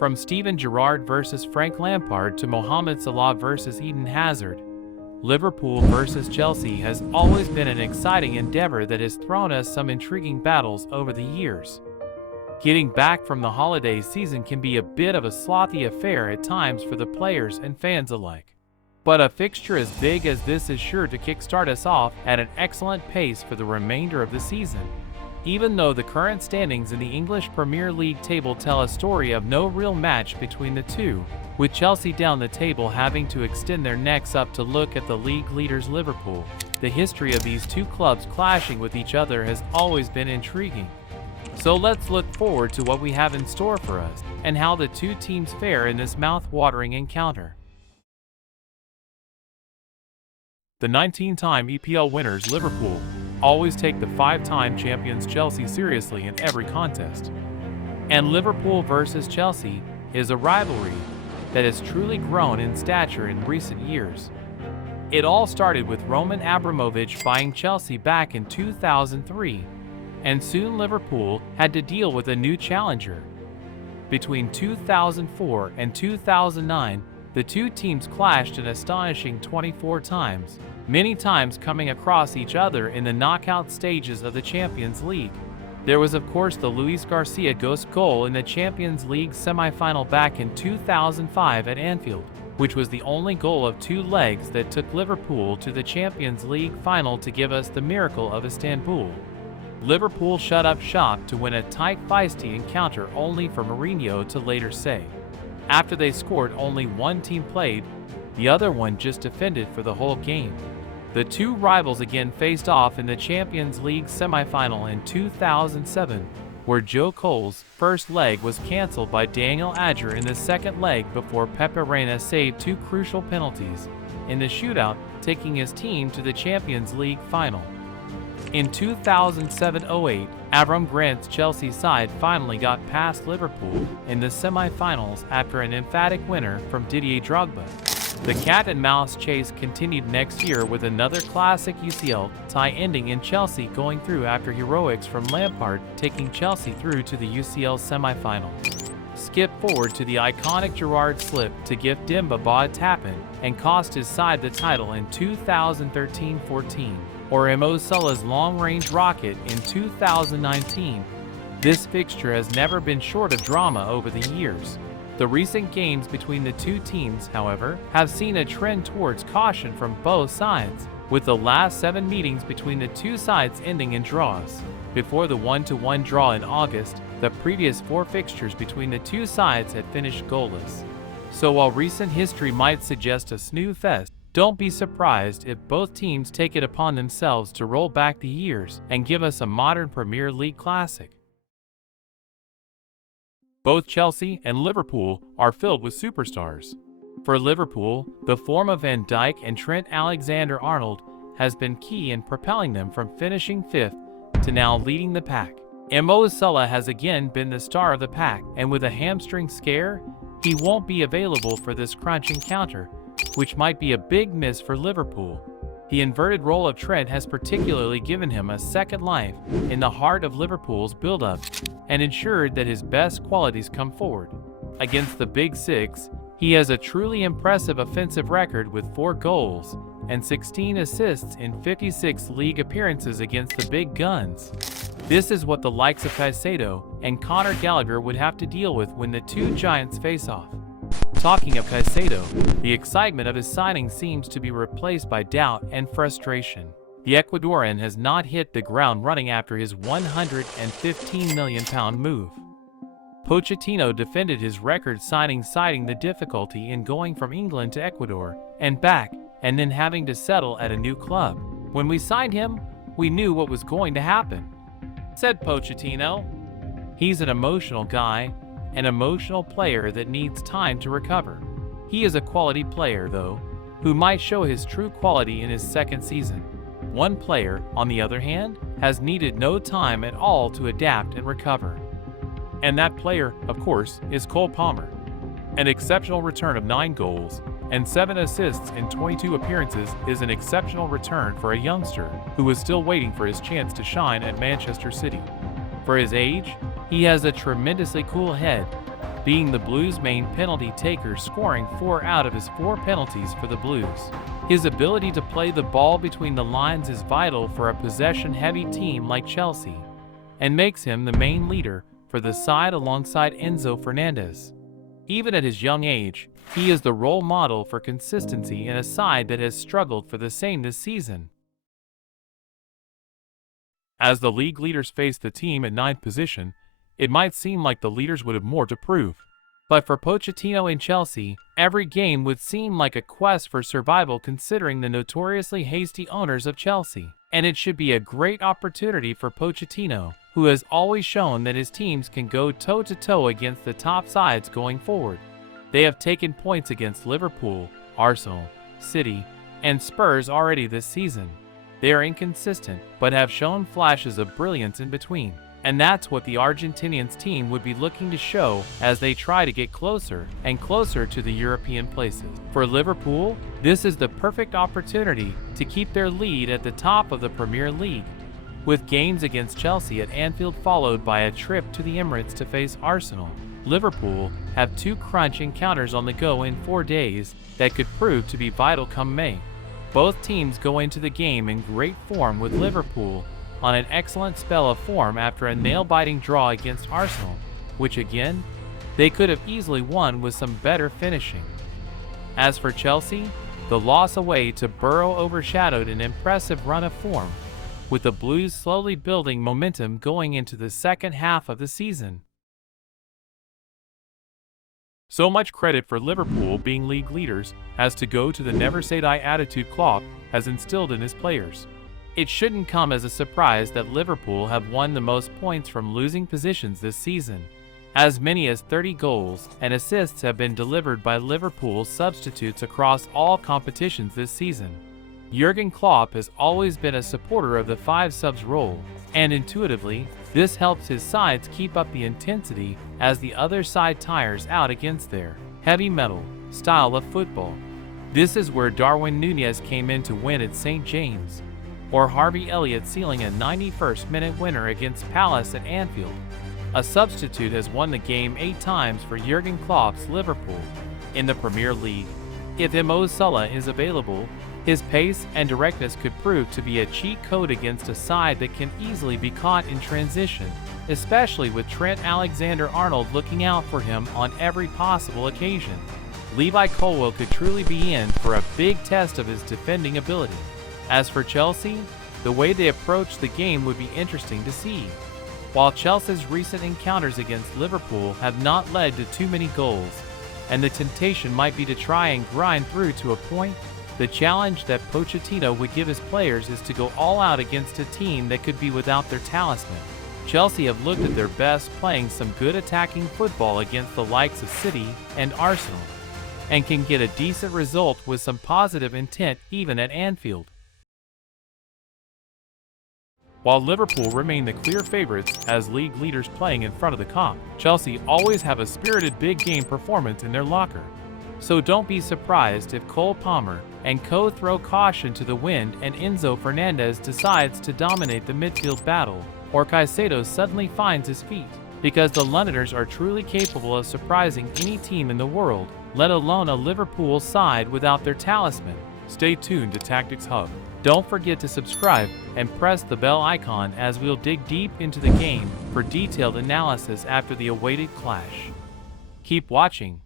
From Steven Gerrard versus Frank Lampard to Mohamed Salah versus Eden Hazard, Liverpool versus Chelsea has always been an exciting endeavor that has thrown us some intriguing battles over the years. Getting back from the holiday season can be a bit of a slothy affair at times for the players and fans alike. But a fixture as big as this is sure to kickstart us off at an excellent pace for the remainder of the season. Even though the current standings in the English Premier League table tell a story of no real match between the two, with Chelsea down the table having to extend their necks up to look at the league leaders Liverpool, the history of these two clubs clashing with each other has always been intriguing. So let's look forward to what we have in store for us, and how the two teams fare in this mouth-watering encounter. The 19-time EPL winners Liverpool always take the 5-time champions Chelsea seriously in every contest. And Liverpool versus Chelsea is a rivalry that has truly grown in stature in recent years. It all started with Roman Abramovich buying Chelsea back in 2003, and soon Liverpool had to deal with a new challenger. Between 2004 and 2009, the two teams clashed an astonishing 24 times, many times coming across each other in the knockout stages of the Champions League. There was of course the Luis Garcia ghost goal in the Champions League semi-final back in 2005 at Anfield, which was the only goal of two legs that took Liverpool to the Champions League final to give us the miracle of Istanbul. Liverpool shut up shop to win a tight feisty encounter only for Mourinho to later say, after they scored only one team played, the other one just defended for the whole game. The two rivals again faced off in the Champions League semi-final in 2007, where Joe Cole's first leg was cancelled by Daniel Agger in the second leg before Pepe Reina saved two crucial penalties in the shootout, taking his team to the Champions League final. In 2007-08, Avram Grant's Chelsea side finally got past Liverpool in the semi-finals after an emphatic winner from Didier Drogba. The cat and mouse chase continued next year with another classic UCL tie ending in Chelsea going through after heroics from Lampard taking Chelsea through to the UCL semi-final. Skip forward to the iconic Gerrard slip to give Demba Ba a tap-in and cost his side the title in 2013-14, or Mo Salah's long-range rocket in 2019. This fixture has never been short of drama over the years. The recent games between the two teams, however, have seen a trend towards caution from both sides, with the last 7 meetings between the two sides ending in draws. Before the 1-1 draw in August, the previous 4 fixtures between the two sides had finished goalless. So while recent history might suggest a snoo fest, don't be surprised if both teams take it upon themselves to roll back the years and give us a modern Premier League classic. Both Chelsea and Liverpool are filled with superstars. For Liverpool, the form of Van Dijk and Trent Alexander-Arnold has been key in propelling them from finishing 5th to now leading the pack. Mo Salah has again been the star of the pack, and with a hamstring scare, he won't be available for this crunch encounter, which might be a big miss for Liverpool. The inverted role of Trent has particularly given him a second life in the heart of Liverpool's build-up and ensured that his best qualities come forward. Against the Big Six, he has a truly impressive offensive record with 4 goals and 16 assists in 56 league appearances against the big guns. This is what the likes of Caicedo and Conor Gallagher would have to deal with when the two giants face off. Talking of Caicedo, the excitement of his signing seems to be replaced by doubt and frustration. The Ecuadorian has not hit the ground running after his £115 million move. Pochettino defended his record signing, citing the difficulty in going from England to Ecuador and back, and then having to settle at a new club. "When we signed him, we knew what was going to happen," said Pochettino. "He's an emotional guy, an emotional player that needs time to recover. He is a quality player, though, who might show his true quality in his second season. One player, on the other hand, has needed no time at all to adapt and recover. And that player, of course, is Cole Palmer. An exceptional return of 9 goals and 7 assists in 22 appearances is an exceptional return for a youngster who is still waiting for his chance to shine at Manchester City. For his age, he has a tremendously cool head, being the Blues' main penalty taker, scoring 4 out of his 4 penalties for the Blues. His ability to play the ball between the lines is vital for a possession-heavy team like Chelsea, and makes him the main leader for the side alongside Enzo Fernandez. Even at his young age, he is the role model for consistency in a side that has struggled for the same this season. As the league leaders face the team at 9th position, it might seem like the leaders would have more to prove. But for Pochettino and Chelsea, every game would seem like a quest for survival considering the notoriously hasty owners of Chelsea. And it should be a great opportunity for Pochettino, who has always shown that his teams can go toe-to-toe against the top sides going forward. They have taken points against Liverpool, Arsenal, City, and Spurs already this season. They are inconsistent, but have shown flashes of brilliance in between. And that's what the Argentinians team would be looking to show as they try to get closer and closer to the European places. For Liverpool, this is the perfect opportunity to keep their lead at the top of the Premier League, with games against Chelsea at Anfield followed by a trip to the Emirates to face Arsenal. Liverpool have 2 crunch encounters on the go in 4 days that could prove to be vital come May. Both teams go into the game in great form, with Liverpool on an excellent spell of form after a nail-biting draw against Arsenal, which again, they could have easily won with some better finishing. As for Chelsea, the loss away to Borough overshadowed an impressive run of form, with the Blues slowly building momentum going into the second half of the season. So much credit for Liverpool being league leaders has to go to the never-say-die attitude Klopp has instilled in his players. It shouldn't come as a surprise that Liverpool have won the most points from losing positions this season. As many as 30 goals and assists have been delivered by Liverpool's substitutes across all competitions this season. Jurgen Klopp has always been a supporter of the 5 subs role, and intuitively, this helps his sides keep up the intensity as the other side tires out against their heavy metal style of football. This is where Darwin Núñez came in to win at St. James, or Harvey Elliott sealing a 91st-minute winner against Palace at Anfield. A substitute has won the game 8 times for Jurgen Klopp's Liverpool. In the Premier League, if Mo Salah is available, his pace and directness could prove to be a cheat code against a side that can easily be caught in transition, especially with Trent Alexander-Arnold looking out for him on every possible occasion. Levi Colwill could truly be in for a big test of his defending ability. As for Chelsea, the way they approach the game would be interesting to see. While Chelsea's recent encounters against Liverpool have not led to too many goals, and the temptation might be to try and grind through to a point, the challenge that Pochettino would give his players is to go all out against a team that could be without their talisman. Chelsea have looked at their best playing some good attacking football against the likes of City and Arsenal, and can get a decent result with some positive intent even at Anfield. While Liverpool remain the clear favorites as league leaders playing in front of the Kop, Chelsea always have a spirited big game performance in their locker. So don't be surprised if Cole Palmer and co throw caution to the wind and Enzo Fernandez decides to dominate the midfield battle, or Caicedo suddenly finds his feet, because the Londoners are truly capable of surprising any team in the world, let alone a Liverpool side without their talisman. Stay tuned to Tactics Hub. Don't forget to subscribe and press the bell icon as we'll dig deep into the game for detailed analysis after the awaited clash. Keep watching.